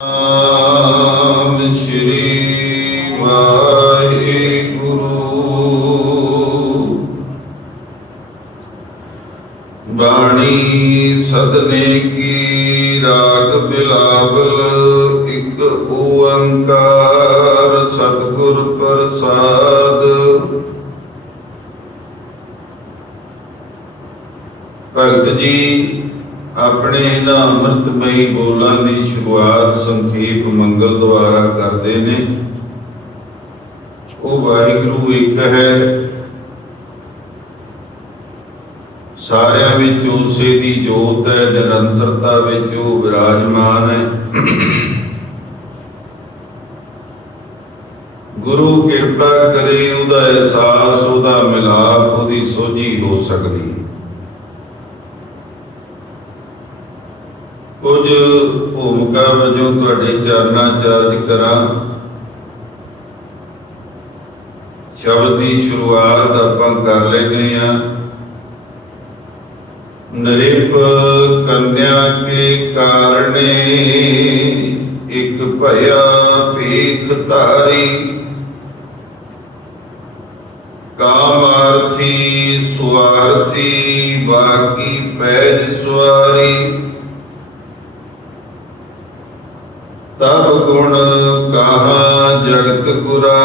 ਨਾਮ ਸ਼੍ਰੀ ਵਾਹਿਗੁਰੂ। ਬਾਣੀ ਸਦਨੇ ਕੀ ਰਾਗ ਬਿਲਾਵਲ, ਇੱਕ ਓੰਕਾਰ ਸਤਿਗੁਰ ਪ੍ਰਸਾਦ। ਭਗਤ ਜੀ ਆਪਣੇ ਇਹਨਾਂ ਅੰਮ੍ਰਿਤਮਈ ਬੋਲਾਂ ਦੀ ਸ਼ੁਰੂਆਤ ਸੰਖੇਪ ਮੰਗਲ ਦੁਆਰਾ ਕਰਦੇ ਨੇ। ਉਹ ਵਾਹਿਗੁਰੂ ਇੱਕ ਹੈ, ਸਾਰਿਆਂ ਵਿੱਚ ਉਸੇ ਦੀ ਜੋਤ ਹੈ, ਨਿਰੰਤਰਤਾ ਵਿੱਚ ਉਹ ਵਿਰਾਜਮਾਨ ਹੈ। ਗੁਰੂ ਕਿਰਪਾ ਕਰੇ ਉਹਦਾ ਅਹਿਸਾਸ, ਉਹਦਾ ਮਿਲਾਪ, ਉਹਦੀ ਸੋਝੀ ਹੋ ਸਕਦੀ ਹੈ। ਕੁਝ ਭੂਮਿਕਾ ਵਜੋਂ ਤੁਹਾਡੇ ਚਰਨਾਂ ਚ ਅਰਜ ਕਰਾਂ। ਸ਼ਬਦ ਦੀ ਸ਼ੁਰੂਆਤ ਆਪਾਂ ਕਰ ਲੈਂਦੇ ਹਾਂ। ਨਰਿਪ ਕੰਨਿਆ ਕੇ ਕਾਰਣੇ, ਇੱਕ ਭਇਆ ਭੀਖ ਧਾਰੀ। ਕਾਮਾਰਥੀ ਸੁਆਰਥੀ, ਬਾਕੀ ਪੈਜ ਸਵਾਰੀ। ਤਬ ਗੁਣ ਕਹਾਂ ਜਗਤ ਗੁਰਾ,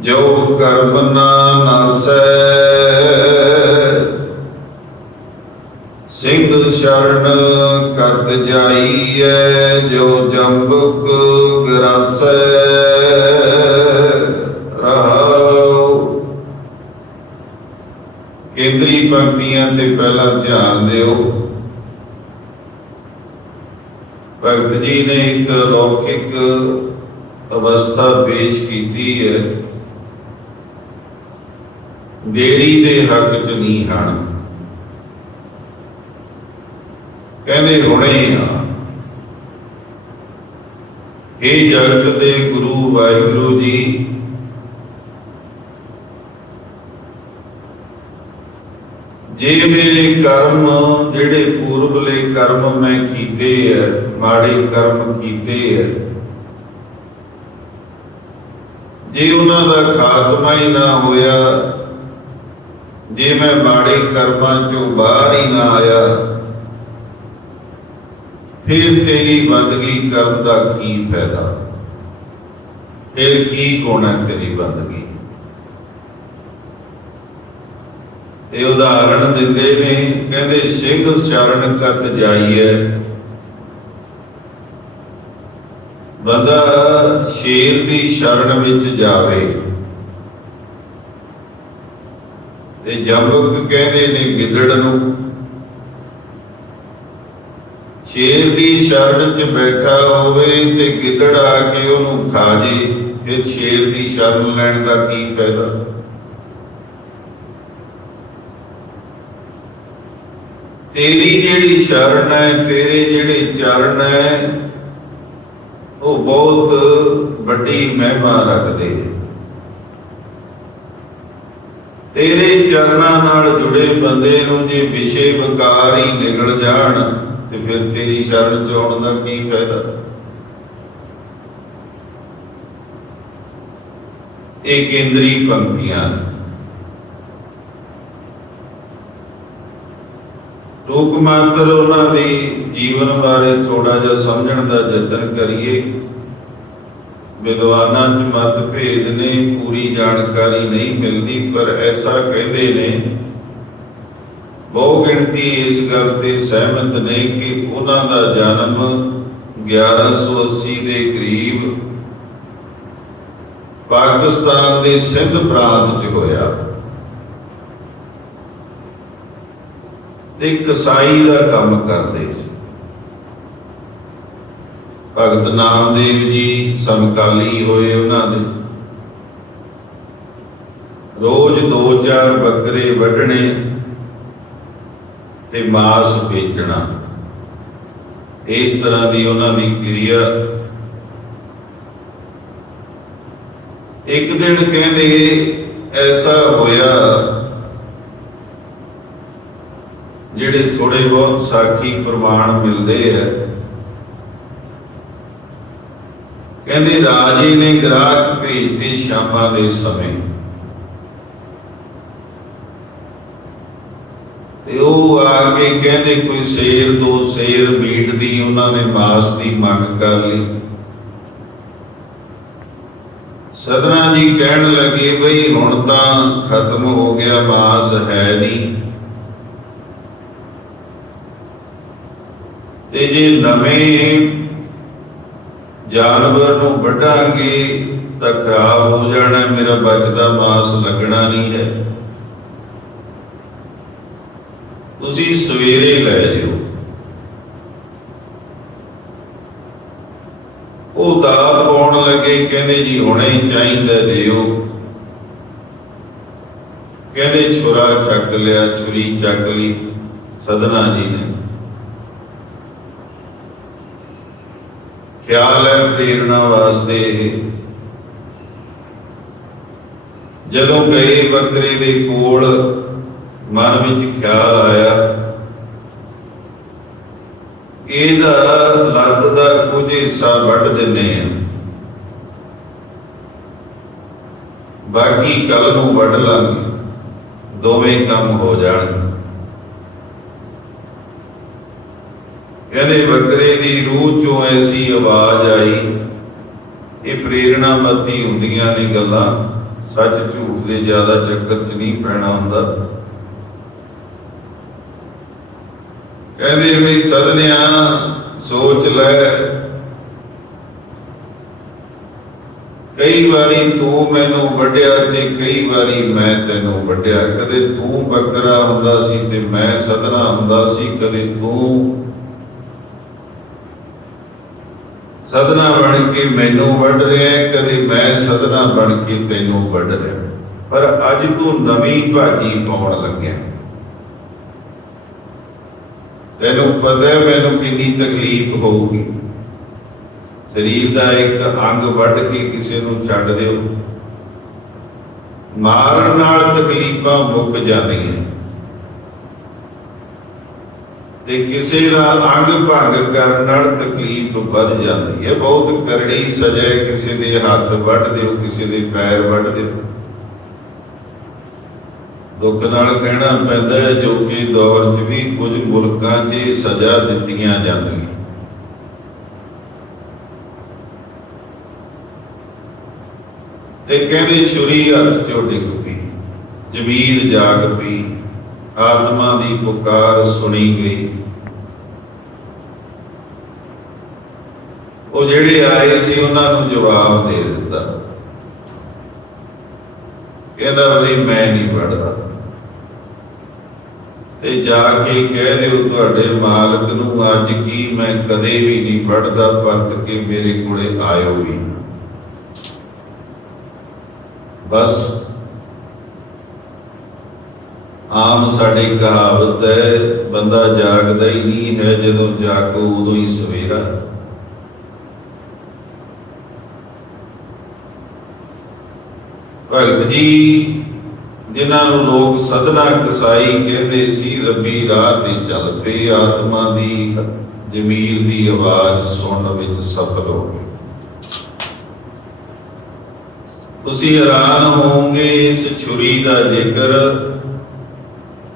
ਜੋ ਕਰਮ ਨਾ ਨਾਸੈ। ਸਿੰਘ ਸ਼ਰਨ ਕਤ ਜਾਈਐ, ਜੋ ਜੰਬੁਕ ਗਰਾਸੈ। ਰਹਾਉ। ਕੇਂਦਰੀ ਪੰਕਤੀਆਂ ਤੇ ਪਹਿਲਾਂ ਧਿਆਨ ਦਿਓ। ਭਗਤ ਜੀ ਨੇ ਇੱਕ ਲੌਕਿਕ ਅਵਸਥਾ ਪੇਸ਼ ਕੀਤੀ ਹੈ। ਦੇਰੀ ਦੇ ਹੱਕ ਚ ਨਹੀਂ ਹਨ। ਕਹਿੰਦੇ ਹੁਣੇ ਆ। ਇਹ ਜਗਤ ਦੇ ਗੁਰੂ ਵਾਹਿਗੁਰੂ ਜੀ, ਜੇ ਮੇਰੇ ਕਰਮ ਜਿਹੜੇ ਪੂਰਬਲੇ ਕਰਮ ਮੈਂ ਕੀਤੇ ਹੈ, ਮਾੜੇ ਕਰਮ ਕੀਤੇ ਹੈ, ਜੇ ਉਹਨਾਂ ਦਾ ਖਾਤਮਾ ਹੀ ਨਾ ਹੋਇਆ, ਜੇ ਮੈਂ ਮਾੜੇ ਕਰਮਾਂ ਚੋਂ ਬਾਹਰ ਹੀ ਨਾ ਆਇਆ, ਫਿਰ ਤੇਰੀ ਬੰਦਗੀ ਕਰਨ ਦਾ ਕੀ ਫਾਇਦਾ? ਫਿਰ ਕੀ ਗੁਣ ਹੈ ਤੇਰੀ ਬੰਦਗੀ? ਇਹ ਉਦਾਹਰਣ ਦਿੰਦੇ ਨੇ, ਕਹਿੰਦੇ ਸਿੰਘ ਸ਼ਰਨ ਕਤ ਜਾਈਐ। ਬੰਦਾ ਸ਼ੇਰ ਦੀ ਸ਼ਰਨ ਵਿੱਚ ਜਾਵੇ, ਤੇ ਜੰਬੁਕ ਕਹਿੰਦੇ ਨੇ ਗਿੱਦੜ ਨੂੰ। ਸ਼ੇਰ ਦੀ ਸ਼ਰਨ 'ਚ ਬੈਠਾ ਹੋਵੇ ਤੇ ਗਿੱਦੜ ਆ ਕੇ ਉਹਨੂੰ ਖਾ ਜੇ, ਫਿਰ ਸ਼ੇਰ ਦੀ ਸ਼ਰਨ ਲੈਣ ਦਾ ਕੀ ਫਾਇਦਾ? ਤੇਰੀ ਜਿਹੜੀ ਸ਼ਰਨ ਹੈ, ਤੇਰੇ ਜਿਹੜੇ ਚਰਨ ਹੈ, ਉਹ ਬਹੁਤ ਵੱਡੀ ਮਹਿਮਾ ਰੱਖਦੇ। ਤੇਰੇ ਚਰਨਾਂ ਨਾਲ ਜੁੜੇ ਬੰਦੇ ਨੂੰ ਜੇ ਵਿਸ਼ੇ ਵਿਕਾਰ ਹੀ ਨਿਕਲ ਜਾਣ, ਤੇ ਫਿਰ ਤੇਰੀ ਸ਼ਰਨ ਚ ਆਉਣ ਦਾ ਕੀ ਫਾਇਦਾ? ਇਹ ਕੇਂਦਰੀ ਪੰਕਤੀਆਂ। ਟੂਕ ਮਾਤਰ ਉਹਨਾਂ ਦੇ ਜੀਵਨ ਬਾਰੇ ਥੋੜਾ ਜਿਹਾ ਸਮਝਣ ਦਾ ਯਤਨ ਕਰੀਏ। ਵਿਦਵਾਨਾਂ 'ਚ ਮਤਭੇਦ ਨੇ, ਪੂਰੀ ਜਾਣਕਾਰੀ ਨਹੀਂ ਮਿਲਦੀ, ਪਰ ਐਸਾ ਕਹਿੰਦੇ ਨੇ, ਬਹੁ ਗਿਣਤੀ ਇਸ ਗੱਲ ਤੇ ਸਹਿਮਤ ਨੇ ਕਿ ਉਹਨਾਂ ਦਾ ਜਨਮ 1180 ਦੇ ਕਰੀਬ ਪਾਕਿਸਤਾਨ ਦੇ ਸਿੰਧ ਪ੍ਰਾਂਤ 'ਚ ਹੋਇਆ। ਤੇ ਕਸਾਈ ਦਾ ਕੰਮ ਕਰਦੇ ਸੀ। ਭਗਤ ਨਾਮਦੇਵ ਜੀ ਸਮਕਾਲੀ ਹੋਏ ਉਹਨਾਂ ਦੇ। ਰੋਜ਼ 2-4 ਬੱਕਰੇ ਵੱਢਣੇ ਤੇ ਮਾਸ ਵੇਚਣਾ, ਇਸ ਤਰ੍ਹਾਂ ਦੀ ਉਹਨਾਂ ਦੀ ਕਿਰਿਆ। ਇੱਕ ਦਿਨ ਕਹਿੰਦੇ ਐਸਾ ਹੋਇਆ ਜਿਹੜੇ ਥੋੜੇ ਬਹੁਤ ਸਾਖੀ ਪ੍ਰਮਾਣ ਮਿਲਦੇ ਹੈ। ਕਹਿੰਦੇ ਰਾਜੇ ਨੇ ਗ੍ਰਾਹਕ ਭੇਜਤੇ ਸ਼ਾਮਾਂ ਦੇ ਸਮੇਂ, ਤੇ ਉਹ ਆ ਕੇ ਕਹਿੰਦੇ ਕੋਈ ਸ਼ੇਰ ਦੋ ਸ਼ੇਰ ਮੀਟ ਦੀ ਉਹਨਾਂ ਨੇ ਮਾਸ ਦੀ ਮੰਗ ਕਰ ਲਈ। ਸਧਨਾ ਜੀ ਕਹਿਣ ਲੱਗੇ ਬਈ ਹੁਣ ਤਾਂ ਖਤਮ ਹੋ ਗਿਆ, ਮਾਸ ਹੈ ਨਹੀਂ, ਤੇ ਜੇ ਨਵੇਂ ਜਾਨਵਰ ਨੂੰ ਵੱਢਾਂਗੇ ਤਾਂ ਖਰਾਬ ਹੋ ਜਾਣਾ, ਮੇਰਾ ਬਚਦਾ ਮਾਸ ਲੱਗਣਾ ਨਹੀਂ ਹੈ, ਤੁਸੀਂ ਸਵੇਰੇ ਲੈ ਜਿਓ। ਉਹ ਦਾ ਪਾਉਣ ਲੱਗੇ, ਕਹਿੰਦੇ ਜੀ ਹੁਣੇ ਚਾਹੀਦਾ ਦਿਓ। ਕਹਿੰਦੇ ਛੁਰਾ ਚੱਕ ਲਿਆ, ਛੁਰੀ ਚੱਕ ਲਈ ਸਧਨਾ ਜੀ ਨੇ। ਖਿਆਲ ਹੈ ਪ੍ਰੇਰਣਾ ਵਾਸਤੇ ਇਹ। ਜਦੋਂ ਗਏ ਬੱਕਰੇ ਦੇ ਕੋਲ, ਮਨ ਵਿੱਚ ਖਿਆਲ ਆਇਆ ਇਹਦਾ ਲੱਤ ਦਾ ਕੁਝ ਹਿੱਸਾ ਵੱਢ ਦਿੰਨੇ ਆ, ਬਾਕੀ ਕੱਲ ਨੂੰ ਵੱਢ ਲਾਂਗੇ, ਦੋਵੇਂ ਕੰਮ ਹੋ ਜਾਣਗੇ। ਕਹਿੰਦੇ ਬੱਕਰੇ ਦੀ ਰੂਹ ਚੋਂ ਐਸੀ ਆਵਾਜ਼ ਆਈ, ਇਹ ਪ੍ਰੇਰਣਾ ਮਤੀ ਹੁੰਦੀਆਂ ਨੇ ਗੱਲਾਂ, ਸੱਚ ਝੂਠ ਦੇ ਜ਼ਿਆਦਾ ਚੱਕਰ 'ਚ ਨਹੀਂ ਪੈਣਾ ਹੁੰਦਾ। ਕਹਿੰਦੇ ਵੀ ਸਧਨਿਆ ਸੋਚ ਲੈ, ਕਈ ਵਾਰੀ ਤੂੰ ਮੈਨੂੰ ਵੱਢਿਆ ਤੇ ਕਈ ਵਾਰੀ ਮੈਂ ਤੈਨੂੰ ਵੱਢਿਆ। ਕਦੇ ਤੂੰ ਬੱਕਰਾ ਹੁੰਦਾ ਸੀ ਤੇ ਮੈਂ ਸਧਨਾ ਹੁੰਦਾ ਸੀ, ਕਦੇ ਤੂੰ ਸਧਨਾ ਬਣ ਕੇ ਮੈਨੂੰ ਵੱਢ ਰਿਹਾ, ਕਦੇ ਮੈਂ ਸਧਨਾ ਬਣ ਕੇ ਤੈਨੂੰ ਵੱਢ ਰਿਹਾ। ਪਰ ਅੱਜ ਤੂੰ ਨਵੀਂ ਭਾਜੀ ਪਾਉਣ ਲੱਗਿਆ, ਤੈਨੂੰ ਪਤਾ ਹੈ ਮੈਨੂੰ ਕਿੰਨੀ ਤਕਲੀਫ ਹੋਊਗੀ। ਸਰੀਰ ਦਾ ਇੱਕ ਅੰਗ ਵੱਢ ਕੇ ਕਿਸੇ ਨੂੰ ਛੱਡ ਦਿਓ, ਮਾਰਨ ਨਾਲ ਤਕਲੀਫਾਂ ਮੁੱਕ ਜਾਂਦੀਆਂ, ਤੇ ਕਿਸੇ ਦਾ ਅੰਗ ਭੰਗ ਕਰਨ ਨਾਲ ਤਕਲੀਫ ਵੱਧ ਜਾਂਦੀ ਹੈ। ਬਹੁਤ ਕਰੜੀ ਸਜ਼ਾ ਹੈ, ਕਿਸੇ ਦੇ ਹੱਥ ਵੱਢ ਦਿਓ, ਕਿਸੇ ਦੇ ਪੈਰ ਵੱਢ ਦਿਓ। ਦੁੱਖ ਨਾਲ ਕਹਿਣਾ ਪੈਂਦਾ ਹੈ ਜੋ ਕਿ ਦੌਰ 'ਚ ਵੀ ਕੁਝ ਮੁਲਕਾਂ 'ਚ ਸਜ਼ਾ ਦਿੱਤੀਆਂ ਜਾਂਦੀਆਂ। ਤੇ ਕਹਿੰਦੇ ਛੁਰੀ ਹੱਥ 'ਚੋਂ ਡਿੱਗ ਪਈ, ਜ਼ਮੀਰ ਜਾਗ ਪਈ, ਆਤਮਾ ਦੀ ਪੁਕਾਰ ਸੁਣੀ ਗਈ। ਉਹ ਜਿਹੜੇ ਆਏ ਸੀ ਉਹਨਾਂ ਨੂੰ ਜਵਾਬ ਦੇ ਦਿੱਤਾ, ਕਹਿੰਦਾ ਬਈ ਮੈਂ ਨਹੀਂ ਵੱਢਦਾ, ਤੇ ਜਾ ਕੇ ਕਹਿ ਦਿਓ ਤੁਹਾਡੇ ਮਾਲਕ ਨੂੰ ਅੱਜ ਕੀ ਮੈਂ ਕਦੇ ਵੀ ਨਹੀਂ ਵੱਢਦਾ, ਪਰਤ ਕੇ ਮੇਰੇ ਕੋਲੇ ਆਇਓ ਵੀ। ਬਸ ਆਮ ਸਾਡੀ ਕਹਾਵਤ ਹੈ, ਬੰਦਾ ਜਾਗਦਾ ਹੀ ਨਹੀਂ ਹੈ, ਜਦੋਂ ਜਾਗੋ ਉਦੋਂ ਹੀ ਸਵੇਰਾ। ਭਗਤ ਜੀ ਜਿਨ੍ਹਾਂ ਨੂੰ ਲੋਕ ਸਧਨਾ ਕਸਾਈ ਕਹਿੰਦੇ ਸੀ, ਰੱਬੀ ਰਾਹ ਤੇ ਚੱਲ ਪਏ, ਆਤਮਾ ਦੀ ਜਮੀਲ ਦੀ ਆਵਾਜ਼ ਸੁਣਨ ਵਿੱਚ ਸਫਲ ਹੋ ਗਏ। ਤੁਸੀਂ ਹੈਰਾਨ ਹੋਵੋਗੇ ਇਸ ਛੁਰੀ ਦਾ ਜ਼ਿਕਰ,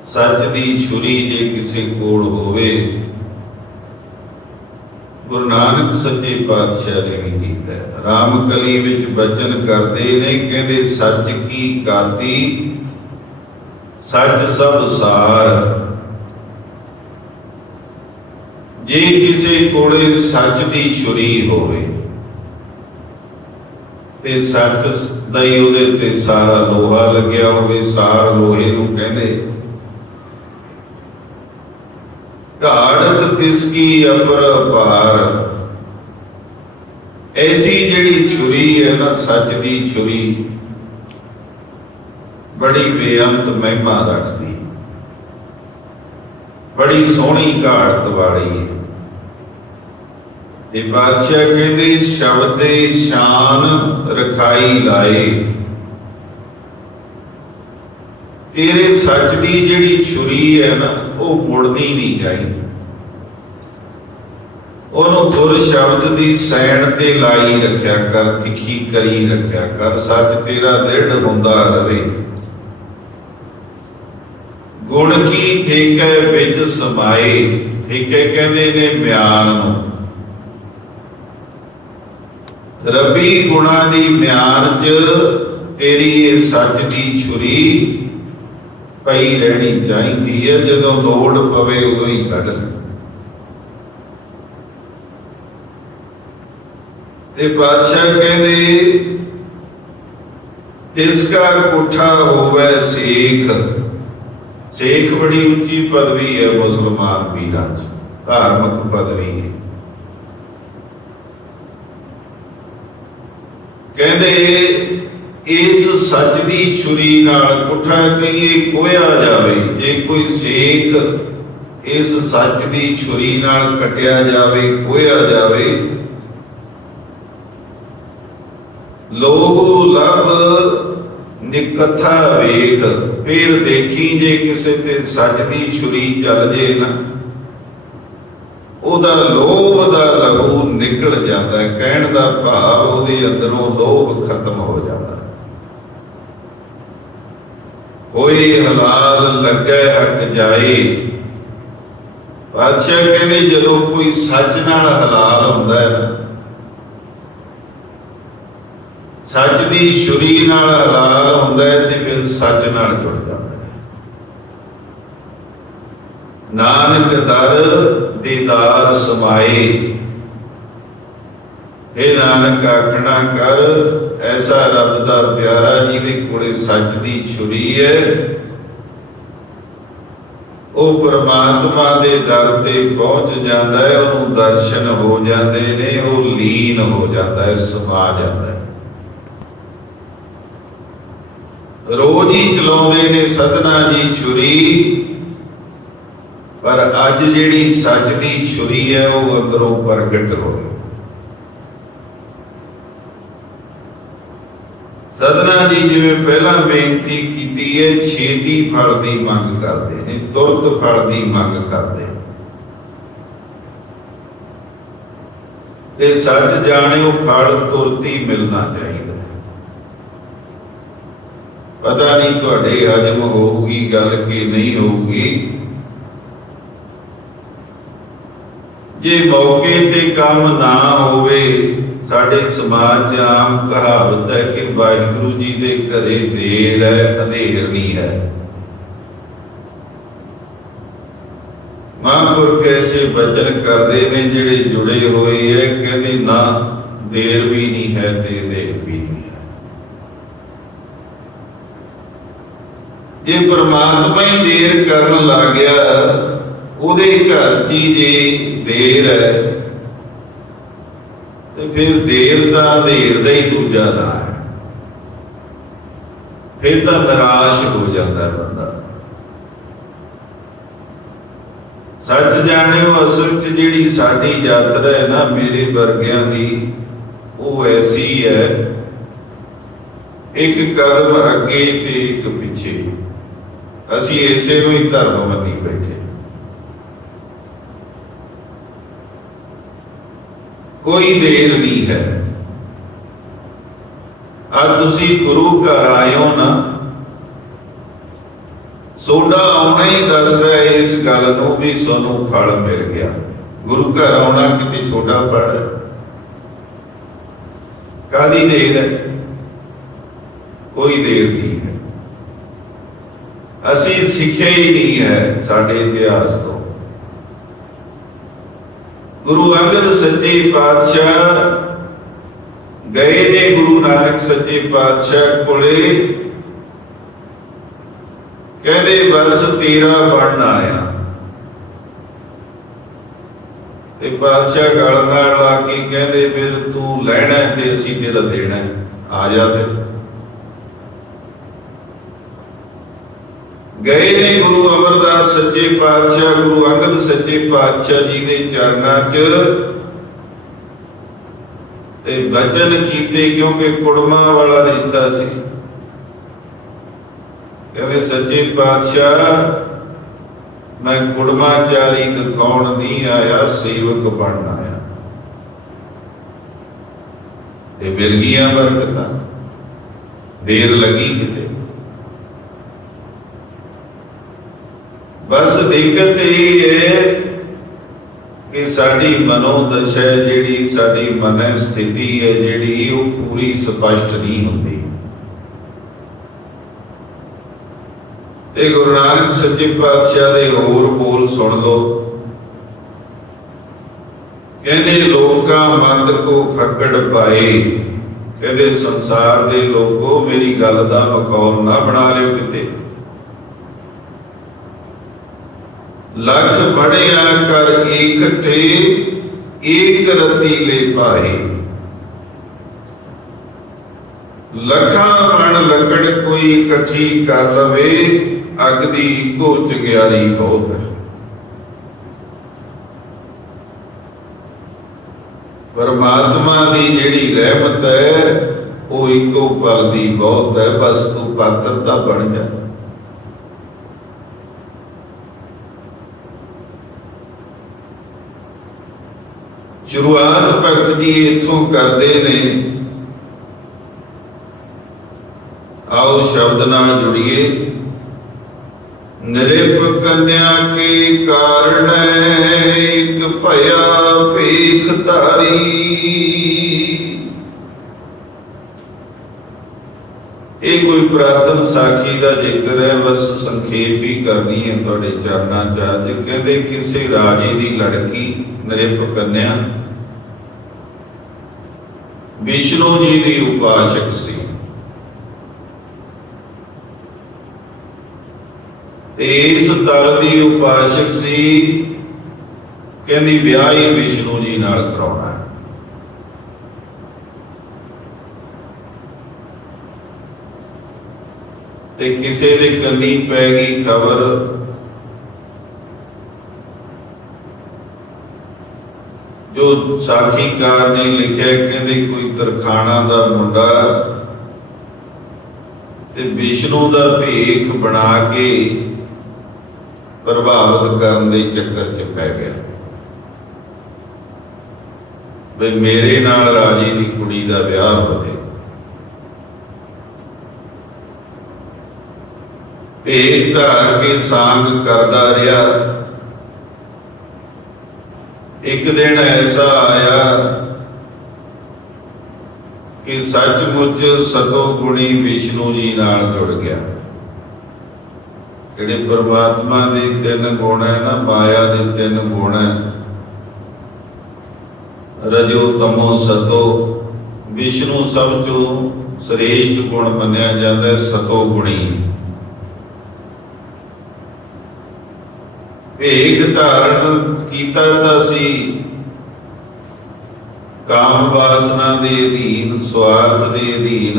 ਸੱਚ ਦੀ ਛੁਰੀ ਜੇ ਕਿਸੇ ਕੋਲ ਹੋਵੇ, ਗੁਰੂ ਨਾਨਕ ਸੱਚੇ ਪਾਤਸ਼ਾਹ ਨੇ ਵੀ ਕੀਤਾ। ਰਾਮਕਲੀ ਵਿੱਚ ਬਚਨ ਕਰਦੇ ਨੇ, ਕਹਿੰਦੇ ਸੱਚ ਕੀ ਗਾਤੀ ਸੱਚ ਸਭ ਸਾਰ। ਜੇ ਕਿਸੇ ਕੋਲੇ ਸੱਚ ਦੀ ਛੁਰੀ ਹੋਵੇ ਤੇ ਸੱਚ ਦਾ ਹੀ ਉਹਦੇ ਤੇ ਸਾਰਾ ਲੋਹਾ ਲੱਗਿਆ ਹੋਵੇ, ਸਾਰ ਲੋਹੇ ਨੂੰ ਕਹਿੰਦੇ। ਘਾੜਤ ਤਿਸ ਕੀ ਅਪਰ ਭਾਰ, ਐਸੀ ਜਿਹੜੀ ਛੁਰੀ ਹੈ ਨਾ, ਸੱਚ ਦੀ ਛੁਰੀ, ਬੜੀ ਬੇਅੰਤ ਮਹਿਮਾ ਰੱਖਦੀ, ਬੜੀ ਸੋਹਣੀ ਘਾੜਤ ਵਾਲੀ ਹੈ। ਤੇ ਬਾਦਸ਼ਾਹ ਕਹਿੰਦੇ ਇਸ ਸ਼ਬਦ ਦੇ ਸ਼ਾਨ ਰਖਾਈ ਲਾਏ, ਤੇਰੇ ਸੱਚ ਦੀ ਜਿਹੜੀ ਛੁਰੀ ਹੈ ਨਾ, ਉਹ ਮੁੜਨੀ ਨਹੀਂ ਚਾਹੀਦੀ। ਉਹਨੂੰ ਗੁਰ ਸ਼ਬਦ ਦੀ ਸੈਣ ਤੇ ਲਾਈ ਰੱਖਿਆ ਕਰ, ਤਿੱਖੀ ਕਰੀ ਰੱਖਿਆ ਕਰ, ਸੱਚ ਤੇਰਾ ਦ੍ਰਿੜ ਹੁੰਦਾ ਰਵੇ। ਗੁਣ ਕੀ ਠੇਕੇ ਵਿੱਚ ਸਮਾਏ, ਠੇਕੇ ਕਹਿੰਦੇ ਨੇ ਮਿਆਨ ਨੂੰ। ਰੱਬੀ ਗੁਣਾਂ ਦੀ ਮਿਆਨ ਚ ਤੇਰੀ ਇਹ ਸੱਚ ਦੀ ਛੁਰੀ ਪਈ ਰਹਿਣੀ ਚਾਹੀਦੀ ਹੈ। ਜਦੋਂ ਲੋੜ ਪਵੇ ਉਦੋਂ ਹੀ ਕੱਢ ਲੈ। ਤੇ ਬਾਦਸ਼ਾਹ ਕਹਿੰਦੇ ਤਿਸਕਾ ਕੋਠਾ ਹੋਵੇ ਸੇਖ। ਸੇਖ ਬੜੀ ਉੱਚੀ ਪਦਵੀ ਹੈ ਮੁਸਲਮਾਨ ਵੀਰਾਂ ਚ, ਧਾਰਮਿਕ ਪਦਵੀ ਹੈ। ਕਹਿੰਦੇ ਇਸ ਸੱਚ ਦੀ ਛੁਰੀ ਨਾਲ ਪੁੱਠਾ ਕਹੀਏ ਕੋਇਆ ਜਾਵੇ। ਜੇ ਕੋਈ ਸੇਖ ਇਸ ਸੱਚ ਦੀ ਛੁਰੀ ਨਾਲ ਕੱਟਿਆ ਜਾਵੇ, ਕੋਇਆ ਜਾਵੇ, ਲੋਭ ਲੱਭ ਨਿਕਥਾ ਵੇਖ। ਫਿਰ ਦੇਖੀ ਜੇ ਕਿਸੇ ਤੇ ਸੱਚ ਦੀ ਛੁਰੀ ਚੱਲ ਜੇ ਨਾ, ਉਹਦਾ ਲੋਭ ਦਾ ਲਹੂ ਨਿਕਲ ਜਾਂਦਾ। ਕਹਿਣ ਦਾ ਭਾਵ ਉਹਦੇ ਅੰਦਰੋਂ ਲੋਭ ਖਤਮ ਹੋ ਜਾਂਦਾ। ਕੋਈ ਹਲਾਲ ਲੱਗੇ ਹੱਕ ਜਾਏ। ਬਾਦਸ਼ਾਹ ਕਹਿੰਦੇ ਜਦੋਂ ਕੋਈ ਸੱਚ ਨਾਲ ਹਲਾਲ ਹੁੰਦਾ ਹੈ, ਸੱਚ ਦੀ ਛੁਰੀ ਨਾਲ ਹਲਾਲ ਹੁੰਦਾ ਹੈ, ਤੇ ਫਿਰ ਸੱਚ ਨਾਲ ਜੁੜ ਜਾਂਦਾ ਹੈ। ਨਾਨਕ ਦਰ ਦੀਦਾਰ ਸਮਾਏ। ਇਹ ਨਾਨਕ ਆਖਣਾ ਕਰ, ਐਸਾ ਰੱਬ ਦਾ ਪਿਆਰਾ ਜਿਹਦੇ ਕੋਲੇ ਸੱਚ ਦੀ ਛੁਰੀ ਹੈ, ਉਹ ਪਰਮਾਤਮਾ ਦੇ ਦਰ ਤੇ ਪਹੁੰਚ ਜਾਂਦਾ ਹੈ। ਉਹਨੂੰ ਦਰਸ਼ਨ ਹੋ ਜਾਂਦੇ ਨੇ, ਉਹ ਲੀਨ ਹੋ ਜਾਂਦਾ ਹੈ, ਸਮਾ ਜਾਂਦਾ ਹੈ। ਰੋਜ਼ ਹੀ ਚਲਾਉਂਦੇ ਨੇ ਸਧਨਾ ਜੀ ਛੁਰੀ, ਪਰ ਅੱਜ ਜਿਹੜੀ ਸੱਚ ਦੀ ਛੁਰੀ ਹੈ ਉਹ ਅੰਦਰੋਂ ਪ੍ਰਗਟ ਹੋ ਗਈ। ਸਧਨਾ ਜੀ ਜਿਵੇਂ ਪਹਿਲਾਂ ਬੇਨਤੀ ਕੀਤੀ ਹੈ, ਛੇਤੀ ਫਲ ਦੀ ਮੰਗ ਕਰਦੇ ਨੇ, ਤੁਰਤ ਫਲ ਦੀ ਮੰਗ ਕਰਦੇ। ਤੇ ਸੱਚ ਜਾਣਿਓ ਫਲ ਤੁਰਤ ਹੀ ਮਿਲਣਾ ਚਾਹੀਦਾ। ਪਤਾ ਨਹੀਂ ਤੁਹਾਡੇ ਹਜਮ ਹੋਊਗੀ ਗੱਲ ਕਿ ਨਹੀਂ ਹੋਊਗੀ। ਜੇ ਮੌਕੇ ਤੇ ਕੰਮ ਨਾ ਹੋਵੇ, ਸਾਡੇ ਸਮਾਜ 'ਚ ਆਮ ਕਹਾਵਤ ਹੈ ਕਿ ਵਾਹਿਗੁਰੂ ਜੀ ਦੇ ਘਰੇ ਦੇਰ ਹੈ, ਅੰਧੇਰ ਨਹੀਂ ਹੈ। ਮਹਾਂਪੁਰਖ ਐਸੇ ਬਚਨ ਕਰਦੇ ਨੇ ਜਿਹੜੇ ਜੁੜੇ ਹੋਏ ਹੈ, ਕਹਿੰਦੇ ਨਾ ਦੇਰ ਵੀ ਨਹੀਂ ਹੈ ਤੇ ਦੇਰ ਵੀ ਨਹੀਂ ਹੈ। ਜੇ ਪਰਮਾਤਮਾ ਹੀ ਦੇਰ ਕਰਨ ਲੱਗ ਗਿਆ, ਉਹਦੇ ਘਰ 'ਚ ਹੀ ਜੇ ਦੇਰ ਹੈ, ਤੇ ਫਿਰ ਦੇਰ ਦਾ ਅੰਧੇਰ ਦਾ ਹੀ ਦੂਜਾ ਨਾਂ ਹੈ। ਫਿਰ ਤਾਂ ਨਿਰਾਸ਼ ਹੋ ਜਾਂਦਾ ਬੰਦਾ। ਸੱਚ ਜਾਣਿਓ ਅਸਲ 'ਚ ਜਿਹੜੀ ਸਾਡੀ ਯਾਤਰਾ ਹੈ ਨਾ ਮੇਰੇ ਵਰਗਿਆਂ ਦੀ, ਉਹ ਐਸੀ ਹੈ, ਇੱਕ ਕਦਮ ਅੱਗੇ ਤੇ ਇੱਕ ਪਿੱਛੇ। ਅਸੀਂ ਇਸੇ ਨੂੰ ਹੀ ਧਰਮ ਮੰਨੀ ਬੈਠੇ। ਕੋਈ ਦੇਰ ਨਹੀਂ ਹੈ। ਅੱਜ ਤੁਸੀਂ ਗੁਰੂ ਘਰ ਆਏ ਹੋ ਨਾ, ਸੋਡਾ ਆਉਣਾ ਹੀ ਦੱਸਦਾ ਹੈ ਇਸ ਗੱਲ ਨੂੰ ਵੀ ਸਾਨੂੰ ਫਲ ਮਿਲ ਗਿਆ। ਗੁਰੂ ਘਰ ਆਉਣਾ ਕਿਤੇ ਛੋਟਾ ਫਲ ਹੈ? ਕਾਹਦੀ ਦੇਰ ਹੈ? ਕੋਈ ਦੇਰ ਨਹੀਂ ਹੈ। ਅਸੀਂ ਸਿੱਖਿਆ ਹੀ ਨਹੀਂ ਹੈ ਸਾਡੇ ਇਤਿਹਾਸ ਤੋਂ। ਗੁਰੂ ਅੰਗਦ ਸੱਚੇ ਪਾਤਸ਼ਾਹ ਗਏ ਨੇ ਗੁਰੂ ਨਾਨਕ ਸੱਚੇ ਪਾਤਸ਼ਾਹ ਕੋਲੇ, ਕਹਿੰਦੇ ਵਰਸ 13 ਬਣਨ ਆਇਆ। ਤੇ ਪਾਤਸ਼ਾਹ ਗਲ ਨਾਲ ਲਾ ਕੇ ਕਹਿੰਦੇ ਫਿਰ ਤੂੰ ਲੈਣਾ ਤੇ ਅਸੀਂ ਤੇਰਾ ਦੇਣਾ, ਆ ਜਾ। ਫਿਰ ਗਏ ਨੇ ਗੁਰੂ ਅਮਰਦਾਸ ਸੱਚੇ ਪਾਤਸ਼ਾਹ ਗੁਰੂ ਅੰਗਦ ਸੱਚੇ ਪਾਤਸ਼ਾਹ ਜੀ ਦੇ ਚਰਨਾਂ 'ਚ, ਤੇ ਬਚਨ ਕੀਤੇ, ਕਿਉਂਕਿ ਕੁੜਮਾਂ ਵਾਲਾ ਰਿਸ਼ਤਾ ਸੀ। ਕਹਿੰਦੇ ਸੱਚੇ ਪਾਤਸ਼ਾਹ मैं कुड़माचारी दिखाउण नहीं आया, सेवक बनन आया। ते मिल गईयां बरकतां, देर लगी किते। बस दिक्कत यही है कि साडी मनोदशा जिहड़ी, साडी मन स्थिति है जिहड़ी, वो पूरी स्पष्ट नहीं होती। ते गुरु नानक सच्चे पातशाह दे होर बोल सुन लो। कहंदे लोकां मत को फकड़ पाए, कहंदे संसार दे लोगो मेरी गल दा मखौल ना बना लियो किते। लख बड़िया कर इकट्ठे, एक रती ले पाए। लखा मण लकड़ कोई इकट्ठी कर लवे, अग दी इको चंगियारी बहुत है। परमात्मा दी जिहड़ी रहमत है वो इको पल दी बहुत है। बस तू पात्रता बन जा। शुरुआत भगत जी इथों करते ने। आओ शब्द नाल जुड़िए। निरप कन्या के कारण एक भया भेख धारी। ये कोई पुरातन साखी का जिक्र है, बस संखेप भी करनी है तुहाडे चरनां च। अज कहंदे किसी राजे की लड़की निरप कन्या विष्णु जी की उपासक सी। इस दल की उपासक सी, कहंदी विआह ही विष्णु जी नाल कराउणा है। ते किसे दे कन्नी पै गई खबर, जो साखीकार ने लिखा, कहंदे कोई तरखाना दा मुंडा ते विष्णु दा भेख बना के प्रभावित करने दे चक्कर च पै गया वे मेरे नाल राजे दी कुड़ी दा विआह होवे। भेख धार के सांग करदा रहा। एक दिन ऐसा आया कि सचमुच सतो गुणी विष्णु जी नाल जुड़ गया। जिहड़े परमात्मा दे तीन गुण है ना, माया दे तीन गुण है, रजो तमो सतो। विष्णु सब चो श्रेष्ठ गुण मन्या जाता है सतो गुणी। भेख धारण कीता तां सी काम वासना दे अधीन, स्वार्थ दे अधीन,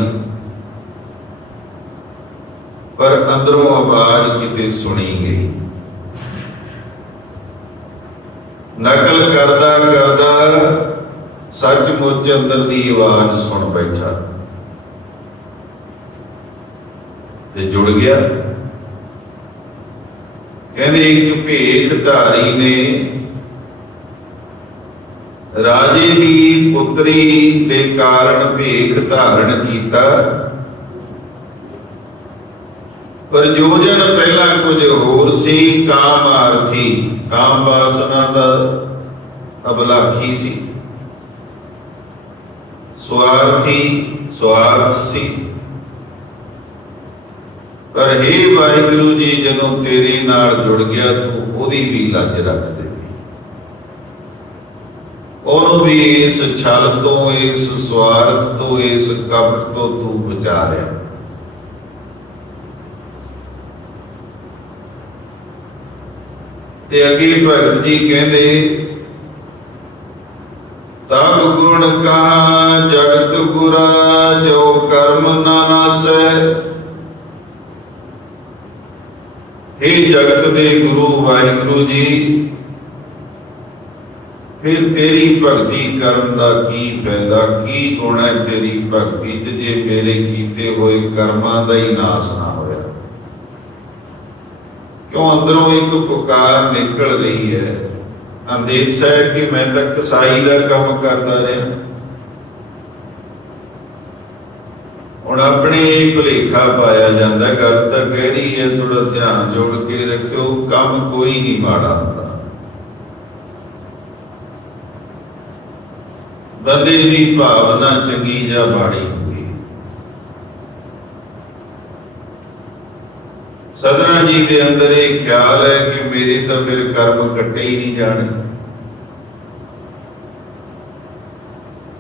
पर अंदरों आवाज किते सुनी गई। नकल करदा करदा सचमुच अंदर दी आवाज सुन बैठा ते जुड़ गया। कहते एक भेख धारी ने राजे दी पुत्री दे कारण भेख धारण कीता, पर योजन पहला कुछ होर सी। काम आरथी, काम वासना दा अबलाखी सी। स्वार्थी, स्वार्थ सी। पर हे वाहिगुरु जी, जदों तेरे नाल जुड़ गया तू ओदी भी लज रख दित्ती, ओनू भी इस छल तो, इस स्वार्थ तो, इस कपट तो तू बचा रहा। ते अगे भगत जी कहंदे तब गुण कहा जगत गुरा, जो कर्म ना नासै। हे जगत दे गुरु वाहिगुरु जी, फिर तेरी भगती करन दा की फायदा, की गुण है तेरी भगती च जे मेरे कीते हुए कर्मां दा ही नाश ना होया। क्यों अंदरों एक पुकार निकल रही है, अंदेशा है कि मैं तो कसाई का काम करता रहा, हुण अपने भुलेखा पाया जाता। गल तो गहरी है, थोड़ा ध्यान जोड़ के रखियो, काम कोई नहीं माड़ा होता। बंदे की भावना चंगी या माड़ी होती। सदना जी के अंदर एक ख्याल है कि मेरे तो फिर कर्म कट्टे ही नहीं जाने।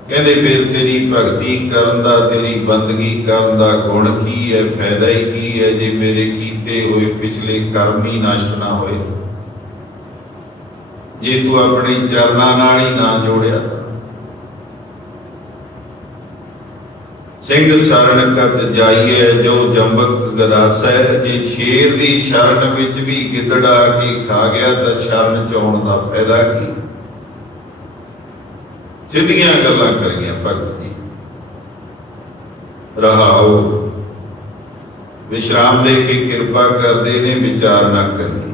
कहते फिर तेरी भगती करन दा, तेरी बंदगी करन दा गुण की है, फायदा ही की है जे मेरे कीते हुए पिछले कर्म ही नष्ट ना होए, जे तू अपने चरना नाल ही ना जोड़िया। सिंह शरण कत जाइए जो जंबक गरासै, जे शेर दी शरण विच भी गिदड़ आके खा गया तो शरण चाउण दा फायदा की। सीधियां गल्लां करियां भगत जी। रहाओ विश्राम दे के कृपा करदे ने, विचार ना करिए।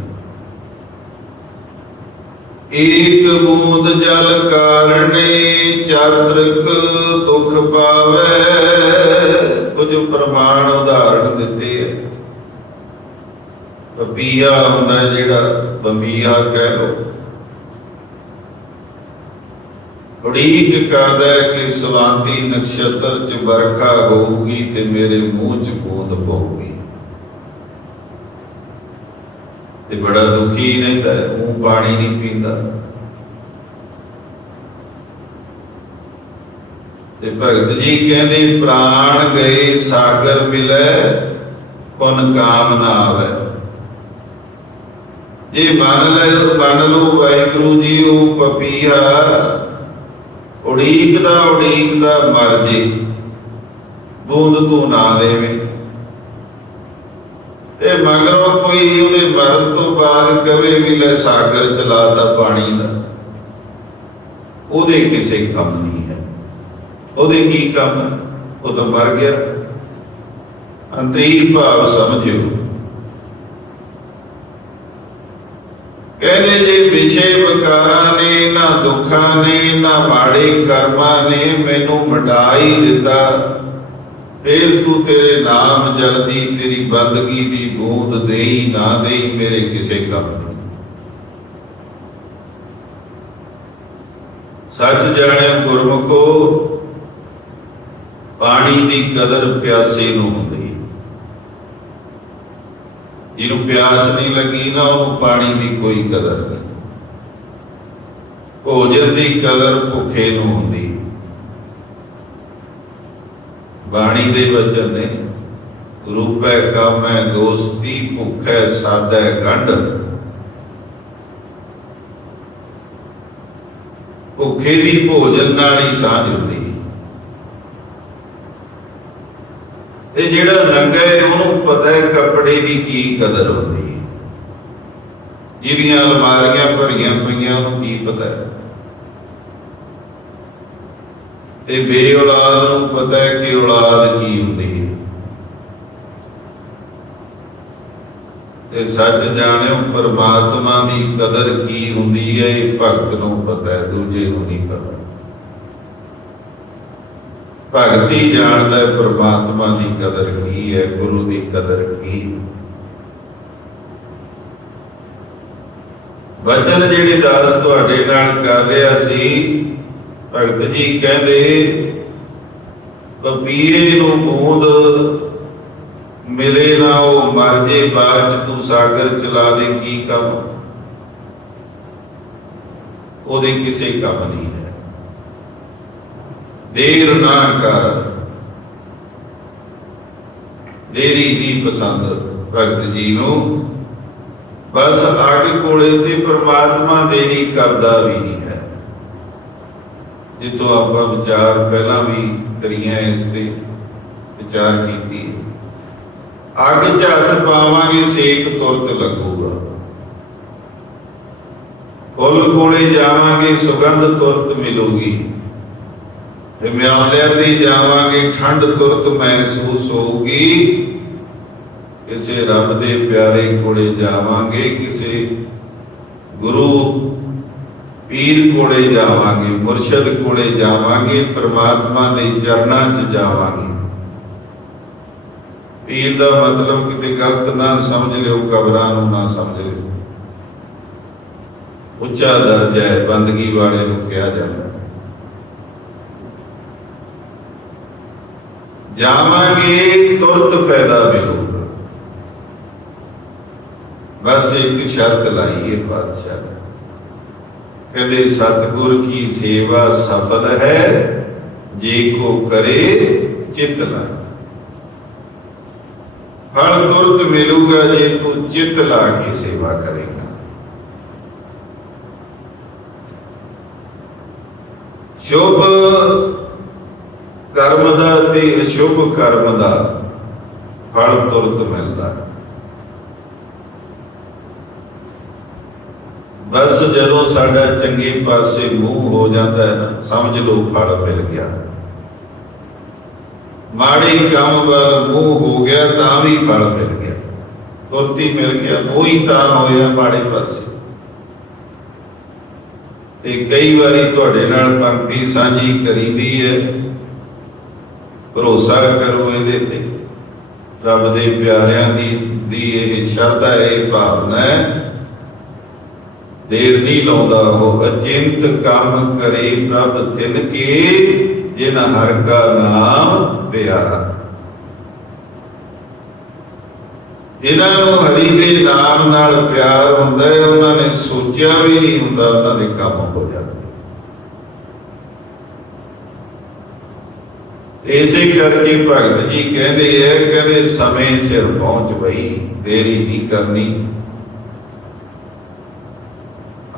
एक बूंद जल कारणे चातृक दुख पावे, कुछ प्रमाण उदाहरण दिते है। बंबिया हुंदा जिहड़ा, बंबिया कह लो, उड़ीक करदा कि सवांती नक्षत्र च बरखा होऊगी ते मेरे मुंह च बूंद पऊगी। ते बड़ा दुखी रहता है, मुंह पानी नहीं पींदा। ते भगत जी कहते प्राण गए सागर मिले, पुन काम ना आवे। जे मान लो वाहिगुरु जी वो पपीहा उड़ीकदा मर जे, बूंद तू ना देवे, ते मगरों कोई उहदे मरण तो बाद कवे भी ले सागर चलाता पानी दा, उहदे किसे काम नहीं है। उहदे की काम, वो तो मर गया। अंतरीक भाव समझो। कहते जे विषय विकारां ने, ना दुखां ने, ना माड़े कर्मां ने मैनू मिटा ही दिता, फिर तू तेरे नाम जलदी तेरी बंदगी दी बूंद देई ना देई मेरे किसे काम नहीं। सच जाने गुरमुखो, पानी दी कदर प्यासे नूं हुंदी। जिन्हों प्यास नहीं लगी ना, उन्होंने पानी की कोई कदर नहीं। भोजन की कदर भुखे नूं हुंदी। बाणी दे वचन ने, रूपै काम है दोस्ती, भुखै साधा गंढ। भुखे दी भोजन नाल ही सांझ हुंदी। ते जिहड़ा नंगा है उहनूं पता है कपड़े की की कदर होंदी है। जिहदियां अलमारियां भरियां पईयां उहनूं की पता है। ते बे औलाद नूं पता है कि औलाद की हुंदी है। ते सच जाणिओ परमात्मा की कदर की हुंदी है, भगत नूं पता है, दूजे नूं नहीं पता। भगत ही जानता है परमात्मा की कदर की है, गुरु की कदर की। वचन जिहड़े दास तुहाडे नाल कर रहा सी, भगत जी कहते पपीए नूं बूंद मिले ना, वो मर जे बाद च तू सागर चला दे की काम, ओदे किसे काम नहीं है। देर ना कर, देरी नहीं पसंद भगत जी नूं। बस अग कोले ते परमात्मा देरी करदा भी नहीं है। जितों आप विचार पहला भी करिए, इस ते विचार कीती। अग च हथ पावांगे सेक तुरत लगूगा, फुल कोले जावांगे सुगंध तुरत मिलूगी, हिमालय ते जावांगे ठंड तुरत महसूस होगी। ਕਿਸੇ ਰੱਬ ਦੇ ਪਿਆਰੇ ਕੋਲੇ ਜਾਵਾਂਗੇ, ਕਿਸੇ ਗੁਰੂ ਪੀਰ ਕੋਲੇ ਜਾਵਾਂਗੇ, ਮੁਰਸ਼ਦ ਕੋਲੇ ਜਾਵਾਂਗੇ, ਪ੍ਰਮਾਤਮਾ ਦੇ ਚਰਨਾਂ 'ਚ ਜਾਵਾਂਗੇ। ਪੀਰ ਦਾ ਮਤਲਬ ਕਿਤੇ ਗਲਤ ਨਾ ਸਮਝ ਲਿਓ, ਕਬਰਾਂ ਨੂੰ ਨਾ ਸਮਝ ਲਿਓ। ਉੱਚਾ ਦਰਜਾ ਹੈ, ਬੰਦਗੀ ਵਾਲੇ ਨੂੰ ਕਿਹਾ ਜਾਂਦਾ। ਜਾਵਾਂਗੇ ਤੁਰਤ ਫਾਇਦਾ ਮਿਲੂਗਾ। ਬਸ ਇੱਕ ਸ਼ਰਤ ਲਾਈ ਹੈ ਪਾਤਸ਼ਾਹ, ਕਹਿੰਦੇ ਸਤਿਗੁਰ ਕੀ ਸੇਵਾ ਸਫਲ ਹੈ, ਜੇ ਕੋ ਕਰੇ ਚਿਤ ਲਾਏ। ਫਲ ਤੁਰਤ ਮਿਲੂਗਾ ਜੇ ਤੂੰ ਚਿੱਤ ਲਾ ਕੇ ਸੇਵਾ ਕਰੇਗਾ। ਸ਼ੁਭ ਕਰਮ ਦਾ ਤੇ ਅਸ਼ੁਭ ਕਰਮ ਦਾ ਫਲ ਤੁਰਤ ਮਿਲਦਾ। ਬਸ ਜਦੋਂ ਸਾਡਾ ਚੰਗੇ ਪਾਸੇ ਮੂੰਹ ਹੋ ਜਾਂਦਾ ਹੈ ਨਾ, ਸਮਝ ਲਓ ਫਲ ਮਿਲ ਗਿਆ। ਮਾੜੇ ਕੰਮ ਵੱਲ ਮੂੰਹ ਹੋ ਗਿਆ ਤਾਂ ਵੀ ਫਲ ਮਿਲ ਗਿਆ, ਤੁਰਤੀ ਮਿਲ ਗਿਆ। ਉਹੀ ਤਾਂ ਹੋਇਆ ਮਾੜੇ ਪਾਸੇ। ਤੇ ਕਈ ਵਾਰੀ ਤੁਹਾਡੇ ਨਾਲ ਪੰਕਤੀ ਸਾਂਝੀ ਕਰੀਦੀ ਹੈ, ਭਰੋਸਾ ਕਰੋ ਇਹਦੇ ਤੇ। ਰੱਬ ਦੇ ਪਿਆਰਿਆਂ ਦੀ ਇਹ ਸ਼ਰਧਾ, ਇਹ ਭਾਵਨਾ ਹੈ, ਦੇਰ ਨਹੀਂ ਲਾਉਂਦਾ ਉਹ। ਅਚਿੰਤ ਕੰਮ ਕਰੇ ਪ੍ਰਭ ਤਿਨ ਕੇ, ਜਿਨ ਹਰ ਕਾ ਨਾਮ ਪਿਆਰਾ। ਜਿਨ੍ਹਾਂ ਨੂੰ ਹਰੀ ਦੇ ਨਾਮ ਨਾਲ ਪਿਆਰ ਹੁੰਦਾ ਹੈ, ਉਹਨਾਂ ਨੇ ਸੋਚਿਆ ਵੀ ਨਹੀਂ ਹੁੰਦਾ, ਉਹਨਾਂ ਦੇ ਕੰਮ ਹੋ ਜਾਂਦੇ। ਇਸੇ ਕਰਕੇ ਭਗਤ ਜੀ ਕਹਿੰਦੇ ਹੈ, ਕਹਿੰਦੇ ਸਮੇਂ ਸਿਰ ਪਹੁੰਚ ਬਈ, ਦੇਰੀ ਨਹੀਂ ਕਰਨੀ।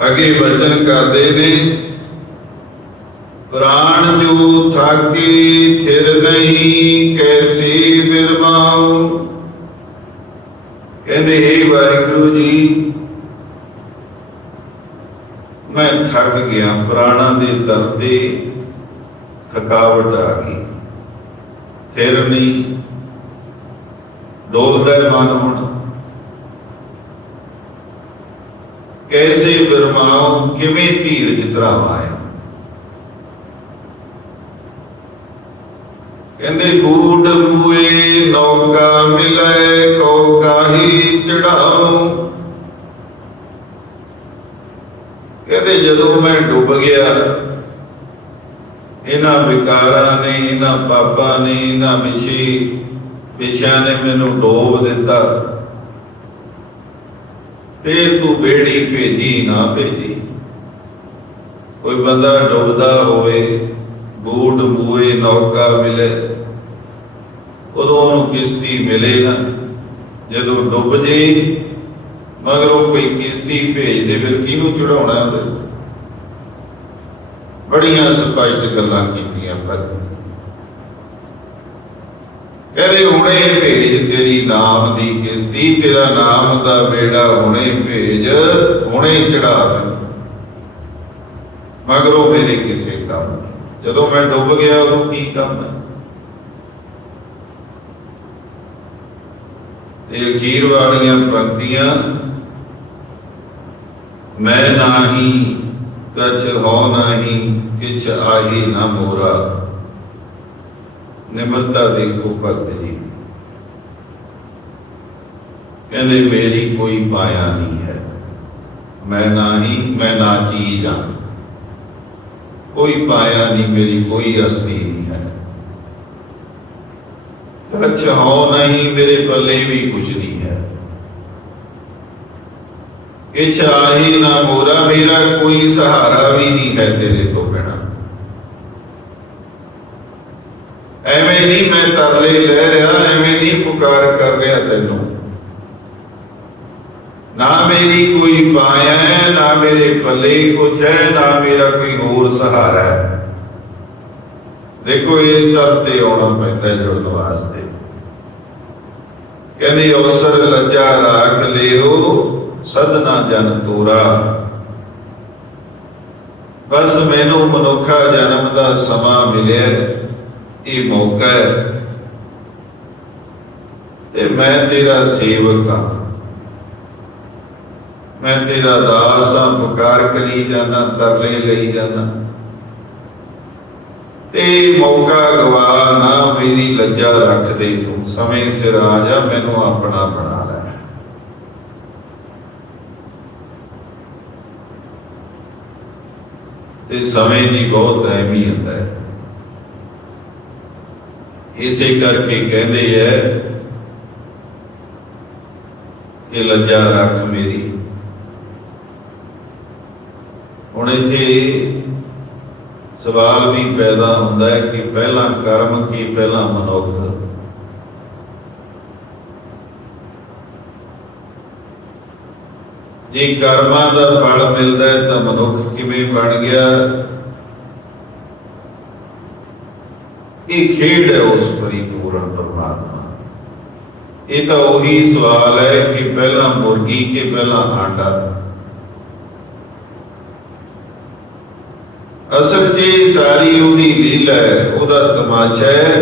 ਅੱਗੇ ਵਚਨ ਕਰਦੇ ਨੇ, ਪ੍ਰਾਣ ਜੋ ਥਾਕੇ ਥਿਰ ਨਹੀਂ, ਕੈਸੇ ਬਿਰਮਾਉ। ਕਹਿੰਦੇ हे ਵਾਹਿਗੁਰੂ ਜੀ, ਮੈਂ ਥੱਕ ਗਿਆ, ਪ੍ਰਾਣਾਂ ਦੇ ਦਰ ਤੇ ਥਕਾਵਟ ਆ ਗਈ। ਥਿਰ ਨਹੀਂ, ਡੋਲਦਾ ਮਨ ਹੁਣ। ਕੈਸੇ ਬਿਰਮਾਉ, ਕਿਵੇਂ ਧੀਰਜ ਧਰਾਵਾਂ। ਕਹਿੰਦੇ ਬੂਟ ਬੂਏ ਨੌਕਾ ਮਿਲੇ, ਕੋ ਕਾਹੀ ਚੜਾਉ। ਕਹਿੰਦੇ ਜਦੋਂ ਮੈਂ ਡੁੱਬ ਗਿਆ, ਇਹਨਾਂ ਵਿਕਾਰਾਂ ਨੇ, ਇਹਨਾਂ ਪਾਪਾਂ ਨੇ, ਇਹਨਾਂ ਵਿਸ਼ਿਆਂ ਨੇ ਮੈਨੂੰ ਡੋਬ ਦਿੱਤਾ। ਫੇਰ ਤੂੰ ਬੇੜੀ ਭੇਜੀ ਨਾ ਭੇਜੀ। ਕੋਈ ਬੰਦਾ ਡੁੱਬਦਾ ਹੋਵੇ, ਬੂਟ ਬੂਏ ਨੌਕਾ ਮਿਲੇ, ਉਦੋਂ ਉਹਨੂੰ ਕਿਸ਼ਤੀ ਮਿਲੇ ਨਾ। ਜਦੋਂ ਡੁੱਬ ਜੇ ਮਗਰੋਂ ਕੋਈ ਕਿਸ਼ਤੀ ਭੇਜ ਦੇ, ਫਿਰ ਕਿਹਨੂੰ ਚੜਾਉਣਾ ਉਹਦੇ। ਬੜੀਆਂ ਸਪਸ਼ਟ ਗੱਲਾਂ ਕੀਤੀਆਂ ਭਗਤ ਜੀ। ਕਹਿੰਦੇ ਹੁਣੇ ਭੇਜ ਤੇਰੀ ਨਾਮ ਦੀ ਕਿਸ਼ਤੀ, ਤੇਰਾ ਨਾਮ ਦਾ ਬੇੜਾ ਹੁਣੇ ਭੇਜ, ਹੁਣੇ ਚੜਾ ਮਗਰੋਂ ਮੇਰੇ ਕਿਸੇ ਕੰਮ। ਜਦੋਂ ਮੈਂ ਡੁੱਬ ਗਿਆ ਉਦੋਂ ਕੀ ਕੰਮ ਹੈ। ਤੇ ਅਖੀਰ ਵਾਲੀਆਂ ਪੰਕਤੀਆਂ, ਮੈਂ ਨਾਹੀ ਕਛ ਹੋ ਨਾਹੀ, ਕਿਛ ਆਹੀ ਨਾ ਮੋਰਾ। ਨਿਮਰਤਾ ਦੇਖੋ ਭਗਤ ਜੀ। ਕਹਿੰਦੇ ਮੇਰੀ ਕੋਈ ਪਾਇਆ ਨਹੀਂ ਹੈ, ਮੈਂ ਨਾਹੀ, ਮੈਂ ਨਾ ਚੀਜ਼ ਹਾਂ। ਕੋਈ ਪਾਇਆ ਨਹੀਂ, ਮੇਰੀ ਕੋਈ ਅਸਤੀ ਨਹੀਂ ਹੈ। ਕਛ ਹੋ ਨਹੀਂ, ਮੇਰੇ ਪੱਲੇ ਵੀ ਕੁਛ ਨਹੀਂ ਹੈ। ਕਿਛ ਆਹੀ ਨਾ ਮੋਰਾ, ਮੇਰਾ ਕੋਈ ਸਹਾਰਾ ਵੀ ਨਹੀਂ ਹੈ ਤੇਰੇ ਤੋਂ ਬਿਨਾਂ। ਐਵੇਂ ਨਹੀਂ ਮੈਂ ਤਰਲੇ ਲੈ ਰਿਹਾ, ਐਵੇਂ ਨਹੀਂ ਪੁਕਾਰ ਕਰ ਰਿਹਾ ਤੈਨੂੰ। ਨਾ ਮੇਰੀ ਕੋਈ ਪਾਇਆ ਹੈ, ਨਾ ਮੇਰੇ ਪੱਲੇ ਕੁਛ ਹੈ, ਨਾ ਮੇਰਾ ਕੋਈ ਹੋਰ ਸਹਾਰਾ ਹੈ। ਦੇਖੋ ਇਸ ਦਰ ਤੇ ਆਉਣਾ ਪੈਂਦਾ ਜੁੜਨ ਵਾਸਤੇ। ਕਹਿੰਦੇ ਅਵਸਰ ਲੱਜਾ ਰਾਖ ਲਿਓ, ਸਦਨਾ ਜਨ ਤੋਰਾ। ਬਸ ਮੈਨੂੰ ਮਨੁੱਖਾ ਜਨਮ ਦਾ ਸਮਾਂ ਮਿਲਿਆ, ਇਹ ਮੌਕਾ ਹੈ। ਤੇ मैं तेरा सेवक हाँ, मैं तेरा दास हाँ, पुकार करी जाना, तरले लई जाना, ते मौका गवा ना, मेरी लज्जा रख दे तू, समय सिर आ जा, मैनू अपना बना लै। ते समय की बहुत अहमियत है, इसे करके कहते है कि लज्जा रख मेरी। हुण इत्थे सवाल भी पैदा होता है कि पहला कर्म की पहला मनुख। जे कर्मां दा फल मिलता है तो मनुख किवें बन गया? ये खेड है उस परिपूर्ण परमात्मा। ये तो वही सवाल है कि पहला मुर्गी के पहला आंडा। असल च सारी उहदी लीला है, उहदा तमाशा है।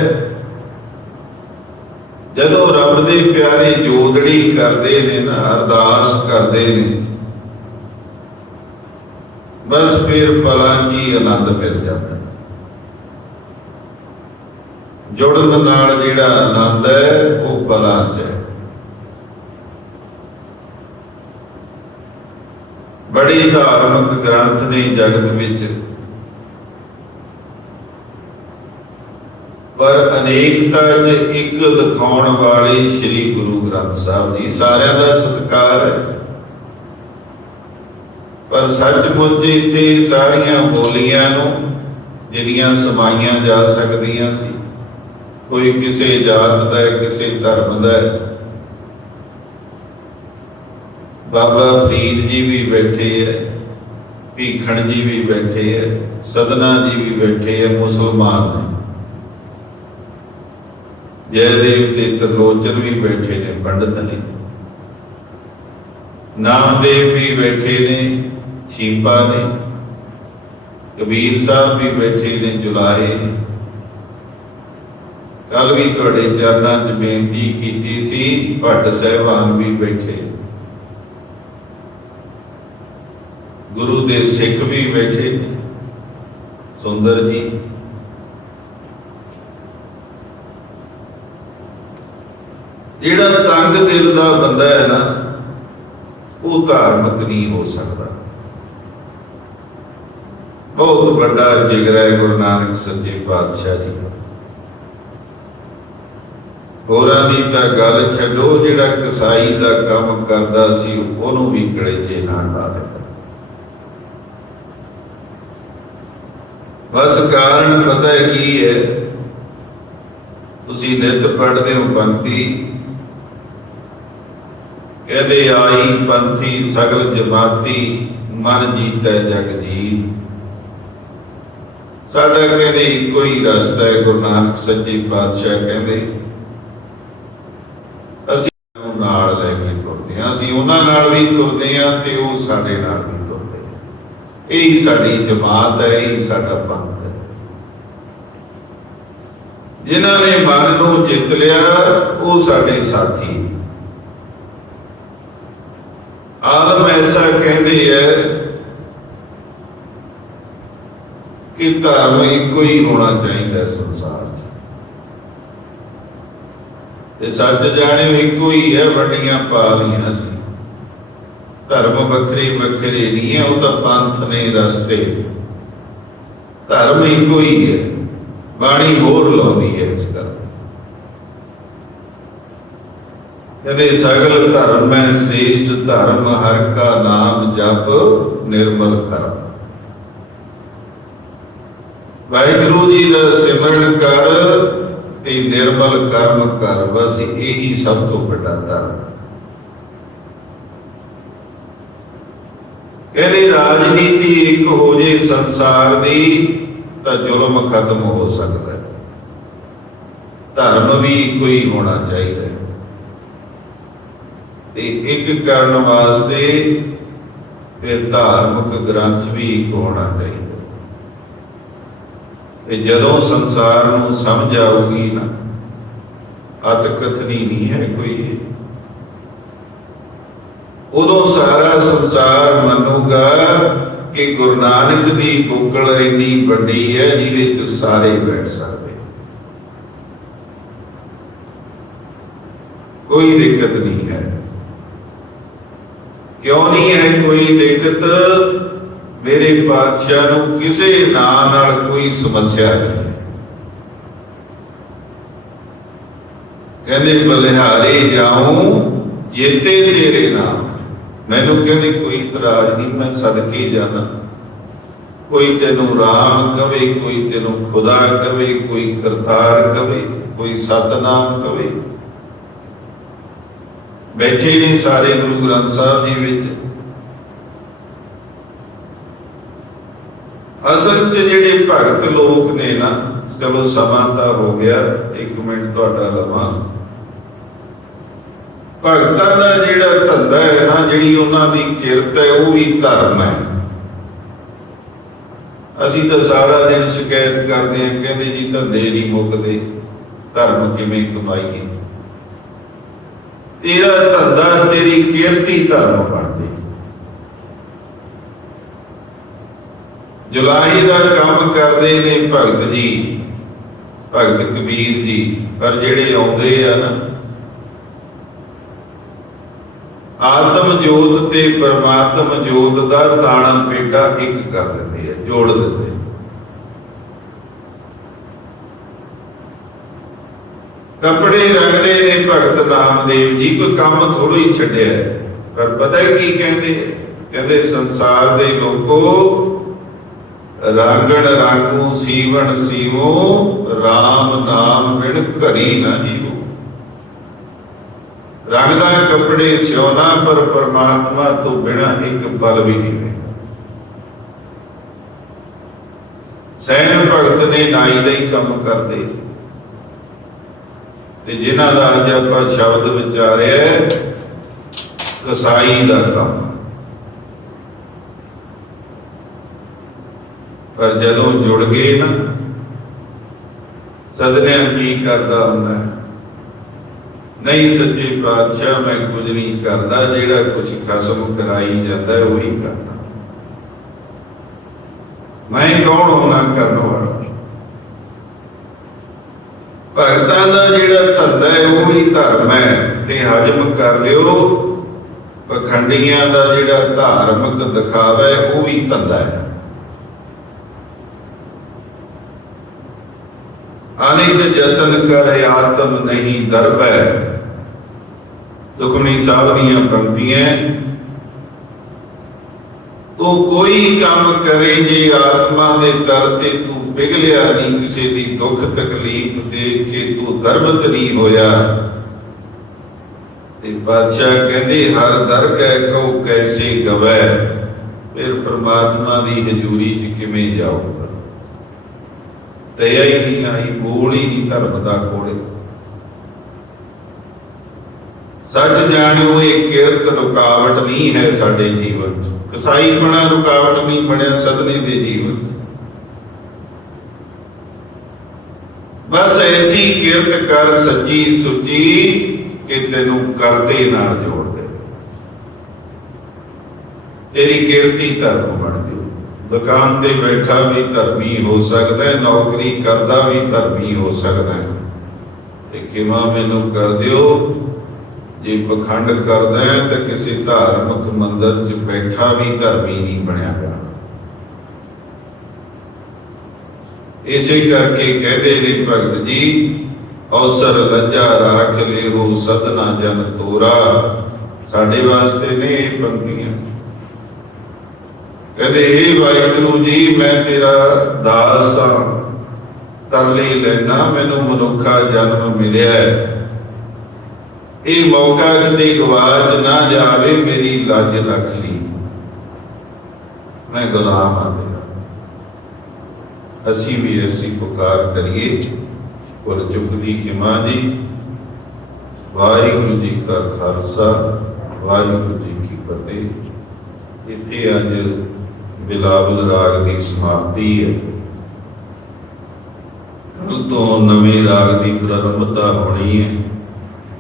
जदों रब दे प्यारे जोदड़ी करते ने ना, अरदास करते ने, बस फिर पलां च ही आनंद मिल जाता है। जुड़न नाल जिहड़ा आनंद है वो पलां च है। बड़े धार्मिक ग्रंथ ने जगत विच, पर अनेकता च एक दिखाउण वाले श्री गुरु ग्रंथ साहब जी, सारिਆਂ ਦਾ सत्कार है। पर सचमुच इत्थे सारियां बोलियां नूं जिहड़ियां समाईयां जा सकदियां सी, कोई किसी जात का है, किसी धर्म का है। बाबा फरीद जी भी बैठे है, भीखण जी भी बैठे है, सदना जी भी बैठे है, मुसलमान ने। जयदेव ते त्रिलोचन भी बैठे ने, पंडित ने। नामदेव भी बैठे ने, छीपा ने। कबीर साहब भी बैठे ने, जुलाहे ने। कल भी तुहाडे चरनां च बेनती कीती सी, भट्ट साहिबान भी बैठे, गुरु दे सिख भी बैठे, सुंदर जी। जिहड़ा तंग दिल दा बंदा है ना, वो धार्मिक नहीं हो सकता। बहुत बड़ा जिगरा है गुरु नानक सच्चे पातशाह जी। होरां दी तां गल छड्डो, जिहड़ा कसाई दा काम करदा सी ओनू भी कलेजे नाल ला दिंदा। बस कारण पता है की है? तुसीं नित पढ़दे हो पंक्ति, कहते आई पंथी सगल जमाती, मन जीता जग जीव। साडा कहते इको ही रस्ता है, गुरु नानक सच्चे पातशाह कहते असीं नाल लैके तुरदे हां, असीं उन्हां नाल भी तुरदे हां ते ओह साडे नाल भी तुरदे हां। यही साडी जमात है, यही साडा पंथ है। जिन्हां ने मन नूं जित लिया वो साडे साथी। आलम ऐसा कहते है कि धर्म इको ही होना चाहिए संसार च। सच जाने इको ही है, वड्डियां पालियां सी। धर्म वखरे वखरे नहीं है, वो तो पंथ ने रस्ते। धर्म इको ही है, बाणी होर लाउंदी है इस गल। कहते सगल धर्म में श्रेष्ठ धर्म, हर का नाम जप निर्मल करम। वाहिगुरु जी का सिमरन कर ते निर्मल कर्म कर, बस यही सब तो बड़ा धर्म। कहते राजनीति एक हो जे संसार दी तो जुल्म खत्म हो सकता है। धर्म भी इको ही होना चाहिए। एक करने वास्ते फिर धार्मिक ग्रंथ भी एक होना चाहिए। जदों संसार नूं समझ आऊगी ना, अत कथनी नहीं है कोई। उदों सारा संसार मनूगा कि गुरु नानक की बुकल इन्नी वड्डी है जिहदे च सारे बैठ सकते, कोई दिक्कत नहीं है। क्यों नहीं है कोई दिक्कत? मेरे पातशाह नूं किसी नाम नाल कोई समस्या नहीं है। कहते बलिहारे जाऊं जेते तेरे नाम, मैनू कहते कोई इतराज नहीं, मैं सदके जाना। कोई तेनू राम कवे, कोई तेनू खुदा कवे, कोई करतार कवे, कोई सतनाम कवे। बैठे ने सारे गुरु ग्रंथ साहब जी विच। असल च जिहड़े भगत लोग ने ना, चलो समा तां हो गया, एक मिनट तुहाडा लवां। भगतां दा जिहड़ा धंधा है ना, जिहड़ी उन्हां दी किरत है, वो भी धर्म है। असीं तां सारा दिन शिकायत करदे हां, कहंदे जी धंधे नहीं मुकदे, धर्म किवें कमाईए। तेरा धंधा, तेरी किरत ही धर्म बन जाए। जुलाई का काम करते ने भगत जी, भगत कबीर जी, पर जेड़े आउंदे आ ना, आत्म जोत ते परमात्म जोत दा ताना पेटा एक कर दिंदे आ, जोड़ दिंदे। कपड़े रंगते ने भगत नामदेव जी, कोई काम थोड़ा ही छड्डिया है। पर पता है की कहते? कहते संसार दे लोगो, रांगण रांगू सीवण सीवो, राम नाम बिन घरी ना जीवो। रंगदा कपड़े सियोना, पर परमात्मा तो बिना एक पल भी नहीं है। सैन भगत ने नाई दा ही काम करते, ते जिन्हां दा अज आपां शब्द विचारिया कसाई दा काम। पर जदों जुड़ गए ना, सदनिया की करदा हुंदा नहीं, सच्चे पातशाह मैं कुछ नहीं करता, जेड़ा कुछ कसम कराई जाता है वही करता। मैं कौन होना करने वाला? भगतां दा जिहड़ा धंधा है वो भी धर्म है, ते हजम कर लियो। पखंडियां दा जिहड़ा धार्मिक दिखावा है वो भी धंधा है। अनेक जतन कर आत्म नहीं दरबै, सुखमनी साहब दीयां पंक्तियां। तो कोई काम करे जे आत्मा दे दर ते तू पिघलिया नहीं, किसी दी दुख तकलीफ देख के तू दरबत नहीं होया। ते बादशाह कहंदे हर दर कै कहो कैसे गवै, फिर परमात्मा दी हजूरी च किवें जाऊगा। दया ही नहीं आई, बोल ही नहीं धर्म दा कोड़े। सच जानियो एक किरत रुकावट नहीं है साडे जीवन च, कसाईपना रुकावट नहीं बनया सदने दे जीवन च। बस ऐसी किरत कर सच्ची सुची कि तेनू करदे नाल जोड़ दे, तेरी किरत ही धर्म बन गई। दुकान ते बैठा भी धर्मी हो सकता है, नौकरी करदा भी धर्मी हो सकता है। ते किमा मैनू कर दियो, जे पखंड करदा है तो किसी धार्मिक मंदिर च बैठा भी धर्मी नहीं बनया गया। इसे करके कहते ने भगत जी, अवसर लज्जा राख ले हो सदना जन तोरा। साडे वास्ते ने पंक्तियां। कहते हे वाहिगुरू जी, मैं तेरा दास हाँ, तरले लेना, मैनू मनुखा जन्म मिलिया है। ये मौका कदे गवाच ना जावे, मेरी लज रख ली, मैं गुलाम हाँ तेरा। असी भी ऐसी पुकार करिए। भुल चुकदी खिमा जी। वाहिगुरू जी का खालसा, वाहिगुरू जी की फतेह। इत्थे अज बिलावल राग की समाप्ति है। कल तो नवे राग की प्रारंभता होनी है।